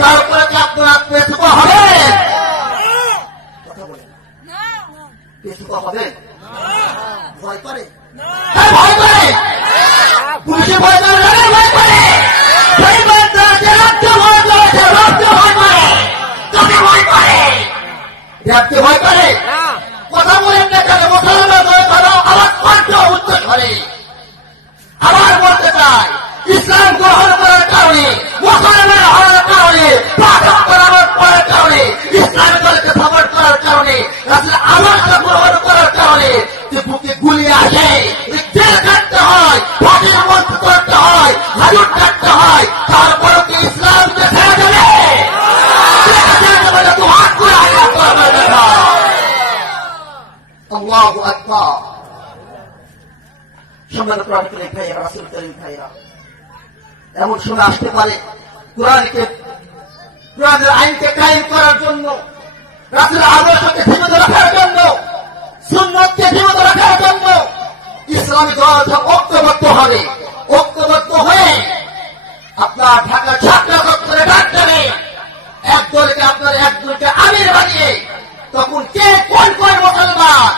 তারপরে কি আপনারা পেছুকো হবেন? কথা বলেন, পেছুকো হবেন? ভয় করে? ভয় করে? পুলিশে ভয় করে? ভয় করে? রাজ্য ভয় করে? রাজ্য ভয় করে? তোকে ভয় করে? রাজ্য ভয় করে? কথা বলেন না কেন? মুসলমান ভয় করো, আবার কণ্ঠ উচ্চ করে। আবার বলতে চাই, ইসলাম গ্রহণ করার কারণে, মুসলমান হওয়ার কারণে, পাঠক করার করার কারণে, ইসলাম দলকে সাপোর্ট করার কারণে, আসলে আদর্শ গ্রহণ করার কারণে যে বুকে গুলি আসে, জেল কাটতে হয়, ফাঁসির মঞ্চ করতে হয়, হাজুর কাটতে হয়, তারপরে কি ইসলামকে ছেড়ে দেবে? তোমার করে আঘাত করবে না। আল্লাহু আকবার। সম্মানিত কোরআন কারীম ভাইয়েরা, রাসূল কারীম ভাইয়েরা, এমন সময় আসতে পারে কোরআনের আইনকে কায়েম করার জন্য, রাসূলের আদর্শকে জীবিত রাখার জন্য, সুন্নতকে জীবিত রাখার জন্য ইসলামী দল ঐক্যবদ্ধ হবে। ঐক্যবদ্ধ হয়ে আপনার ঢাকা ছাত্র দপ্তরে ডাক দেবে, একদলকে আপনার একদলকে আমির বানিয়ে, তখন কে কোন মুসলমান